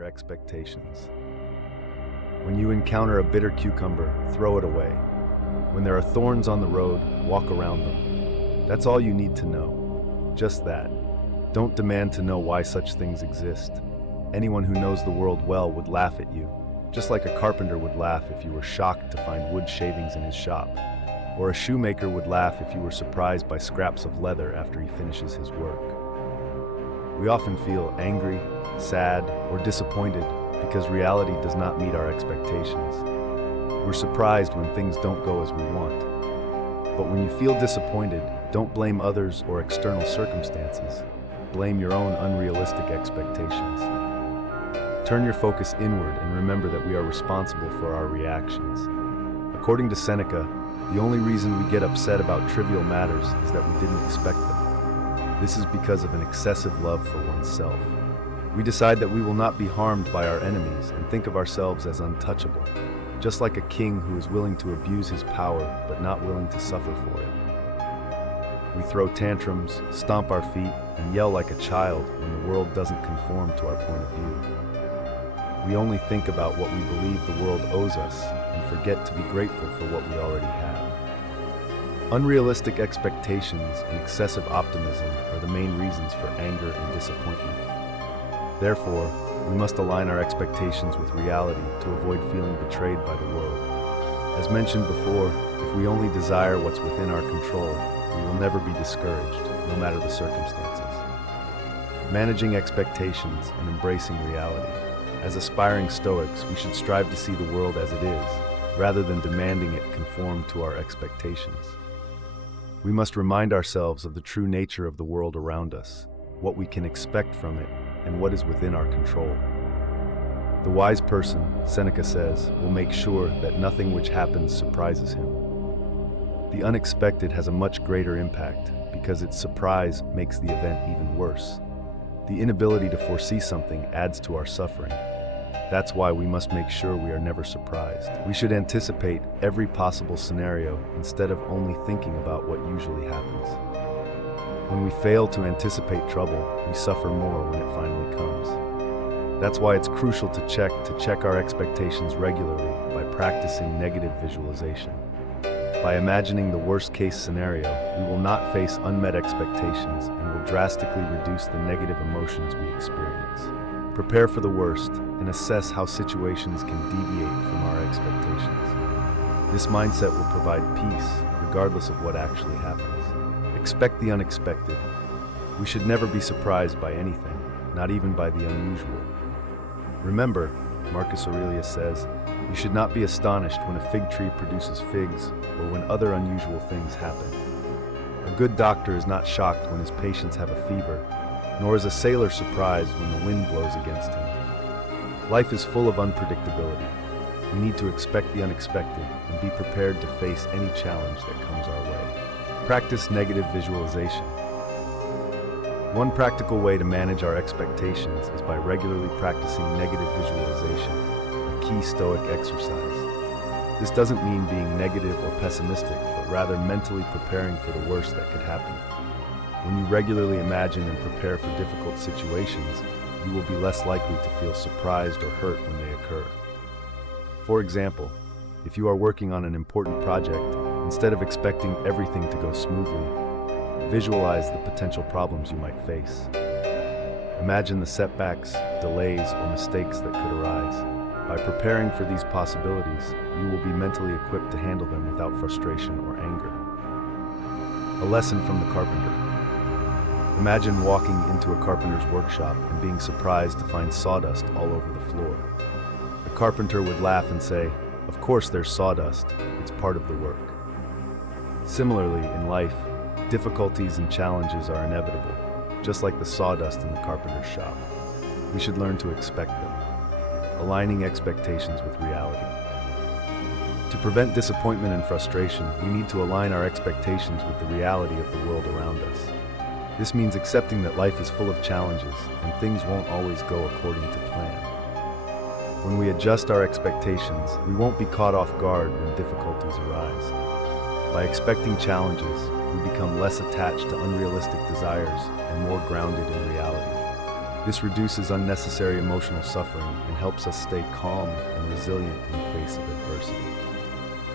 your expectations. When you encounter a bitter cucumber, throw it away. When there are thorns on the road, walk around them. That's all you need to know. Just that. Don't demand to know why such things exist. Anyone who knows the world well would laugh at you, just like a carpenter would laugh if you were shocked to find wood shavings in his shop, or a shoemaker would laugh if you were surprised by scraps of leather after he finishes his work. We often feel angry, sad, or disappointed because reality does not meet our expectations. We're surprised when things don't go as we want. But when you feel disappointed, don't blame others or external circumstances. Blame your own unrealistic expectations. Turn your focus inward and remember that we are responsible for our reactions. According to Seneca, the only reason we get upset about trivial matters is that we didn't expect them. This is because of an excessive love for oneself. We decide that we will not be harmed by our enemies and think of ourselves as untouchable, just like a king who is willing to abuse his power but not willing to suffer for it. We throw tantrums, stomp our feet, and yell like a child when the world doesn't conform to our point of view. We only think about what we believe the world owes us and forget to be grateful for what we already have. Unrealistic expectations and excessive optimism are the main reasons for anger and disappointment. Therefore, we must align our expectations with reality to avoid feeling betrayed by the world. As mentioned before, if we only desire what's within our control, we will never be discouraged, no matter the circumstances. Managing expectations and embracing reality. As aspiring Stoics, we should strive to see the world as it is, rather than demanding it conform to our expectations. We must remind ourselves of the true nature of the world around us, what we can expect from it, and what is within our control. The wise person, Seneca says, will make sure that nothing which happens surprises him. The unexpected has a much greater impact because its surprise makes the event even worse. The inability to foresee something adds to our suffering. That's why we must make sure we are never surprised. We should anticipate every possible scenario instead of only thinking about what usually happens. When we fail to anticipate trouble, we suffer more when it finally comes. That's why it's crucial to check our expectations regularly by practicing negative visualization. By imagining the worst-case scenario, we will not face unmet expectations and will drastically reduce the negative emotions we experience. Prepare for the worst and assess how situations can deviate from our expectations. This mindset will provide peace, regardless of what actually happens. Expect the unexpected. We should never be surprised by anything, not even by the unusual. Remember, Marcus Aurelius says, you should not be astonished when a fig tree produces figs or when other unusual things happen. A good doctor is not shocked when his patients have a fever, nor is a sailor surprised when the wind blows against him. Life is full of unpredictability. We need to expect the unexpected and be prepared to face any challenge that comes our way. Practice negative visualization. One practical way to manage our expectations is by regularly practicing negative visualization, a key Stoic exercise. This doesn't mean being negative or pessimistic, but rather mentally preparing for the worst that could happen. When you regularly imagine and prepare for difficult situations, you will be less likely to feel surprised or hurt when they occur. For example, if you are working on an important project, instead of expecting everything to go smoothly, visualize the potential problems you might face. Imagine the setbacks, delays, or mistakes that could arise. By preparing for these possibilities, you will be mentally equipped to handle them without frustration or anger. A lesson from the carpenter. Imagine walking into a carpenter's workshop and being surprised to find sawdust all over the floor. The carpenter would laugh and say, "Of course there's sawdust, it's part of the work." Similarly, in life, difficulties and challenges are inevitable, just like the sawdust in the carpenter's shop. We should learn to expect them, aligning expectations with reality. To prevent disappointment and frustration, we need to align our expectations with the reality of the world around us. This means accepting that life is full of challenges and things won't always go according to plan. When we adjust our expectations, we won't be caught off guard when difficulties arise. By expecting challenges, we become less attached to unrealistic desires and more grounded in reality. This reduces unnecessary emotional suffering and helps us stay calm and resilient in the face of adversity.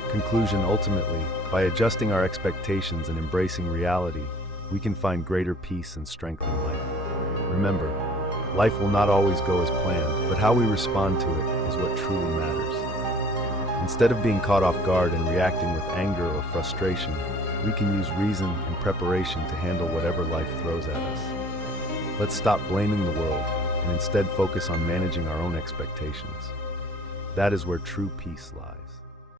Conclusion: ultimately, by adjusting our expectations and embracing reality, we can find greater peace and strength in life. Remember, life will not always go as planned, but how we respond to it is what truly matters. Instead of being caught off guard and reacting with anger or frustration, we can use reason and preparation to handle whatever life throws at us. Let's stop blaming the world and instead focus on managing our own expectations. That is where true peace lies.